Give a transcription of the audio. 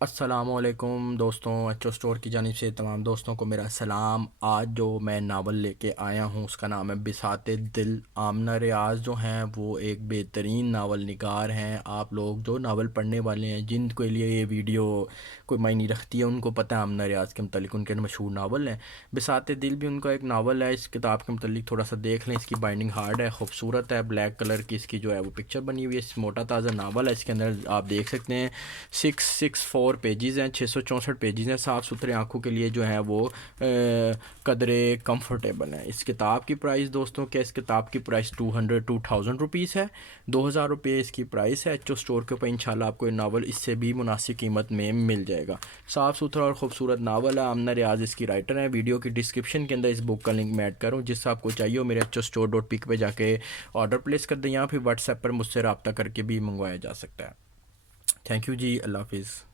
السلام علیکم دوستوں، ایچو اسٹور کی جانب سے تمام دوستوں کو میرا سلام۔ آج جو میں ناول لے کے آیا ہوں اس کا نام ہے بساط دل۔ آمنہ ریاض جو ہیں وہ ایک بہترین ناول نگار ہیں۔ آپ لوگ جو ناول پڑھنے والے ہیں، جن کے لیے یہ ویڈیو کوئی معنی رکھتی ہے، ان کو پتہ ہے آمنہ ریاض کے متعلق ان کے مشہور ناول ہیں۔ بساط دل بھی ان کا ایک ناول ہے۔ اس کتاب کے متعلق تھوڑا سا دیکھ لیں۔ اس کی بائنڈنگ ہارڈ ہے، خوبصورت ہے، بلیک کلر کی اس کی جو ہے وہ پکچر بنی ہوئی ہے۔ اس موٹا تازہ ناول ہے۔ اس کے اندر آپ دیکھ سکتے ہیں 664 پیجز ہیں، 664 پیجز ہیں۔ صاف ستھرے آنکھوں کے لیے جو ہیں وہ قدرے کمفرٹیبل ہیں۔ اس کتاب کی پرائس دوستوں کیا، اس کتاب کی پرائس 2000 روپیز ہے، 2000 روپے اس کی پرائس ہے۔ ایچو اسٹور کے اوپر انشاءاللہ آپ کو یہ ناول اس سے بھی مناسب قیمت میں مل جائے گا۔ صاف ستھرا اور خوبصورت ناول ہے۔ آمنہ ریاض اس کی رائٹر ہیں۔ ویڈیو کی ڈسکرپشن کے اندر اس بک کا لنک میں ایڈ کروں، جس سے آپ کو چاہیے ہو میرے HOStore.pk پہ جا کے آرڈر پلیس کر دیں، یا پھر واٹس ایپ پر مجھ سے رابطہ کر کے بھی منگوایا جا سکتا ہے۔ تھینک یو جی، اللہ حافظ۔